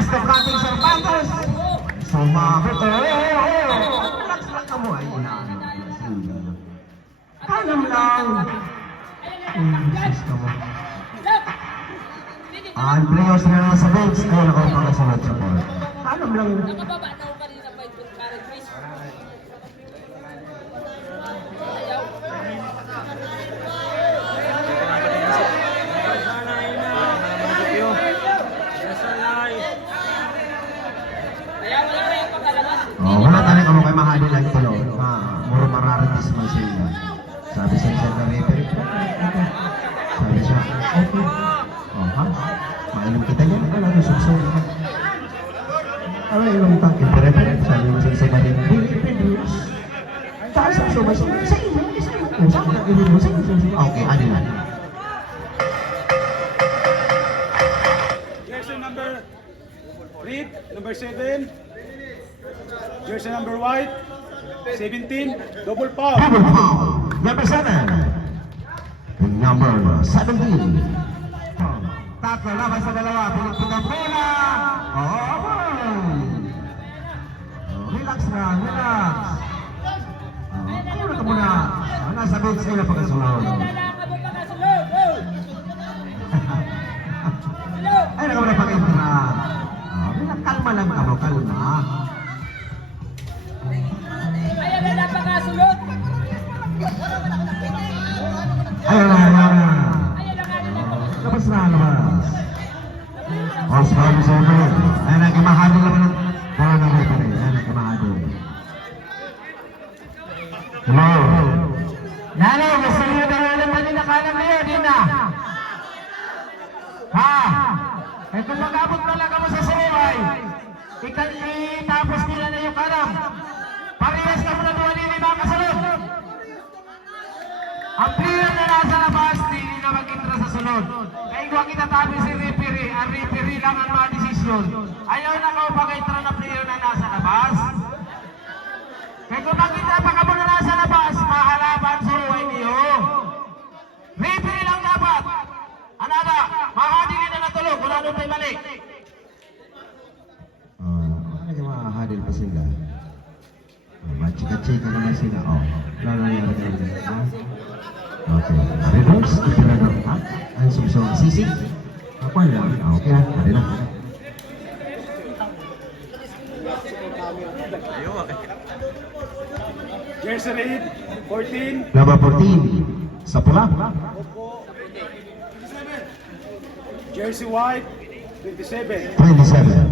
Taas na fronting sa Pantos. Sumabot. Relax lang ka mo. Ay, kalam lang. Gusto mo. Ang players na lang sa bench ay nakapagasunod sa court. Kalam lang. Nakababa na ako kanina pa yung current race. Ayaw. Ayaw, wala na yung pagkalabas. Oh, wala tayo kamo kay mahali lang ito no. Muro mararitis man sila. Sabi sa isang referee. Sabi siya, okay. Oh, ha? Mainom kita yan. Wala na sukso. Ay, inom tang referee. Sabi mo sa isang referee. Taas ang sumay. Sa inyo. Okay, ano yan? Jersey number red, number 7. Jersey number white, 17. Double foul. Double foul. Number 7. Number 17. Tatlo laban sa dalawa. Pinagpit ang bola. Relax lang, relax. Ano ka muna? Nasa bench nila pagkasunod. Ay, naka muna pag-entra. Kalma lang ka mo, kalma. Ayaw na napakasulot. Ayaw na, ayaw na. Ayaw na nga nila. Labas na, labas. Os para mo sa ulo. Ay, nagkamahadol naman ng bola ng referee. Ay, nagkamahadol. Hello. Lalo, gusto niyo na lang naman nakalam niyo, di na. Ha? Eh kung mag-abot talaga mo sa suway, itapos nila na yung kalam. Parehas ka muna duwali ni mga kasunod. Ang player na nasa labas, hindi na mag-intra sa sunod. Kaya huwag itatabi si referee, ang referee lang ang mga desisyon. Ayaw na ka upag-intra na player na nasa labas. Kaya kung mag-intra pa ka muna nasa labas, mahalaban suway niyo. Referee lang dapat. Anada, mahadili na natulog, wala nung tayo balik. Ano mahadil pa sila? Machika-chika naman sila. Wala nangyari ka lang. Okay. Reverse, ito na lang. Ang sumsong sisig. Ako lang. Okay na, pwede na. Jersey red, 14. Number 14. Sa pula. Jersey white, 27. 27.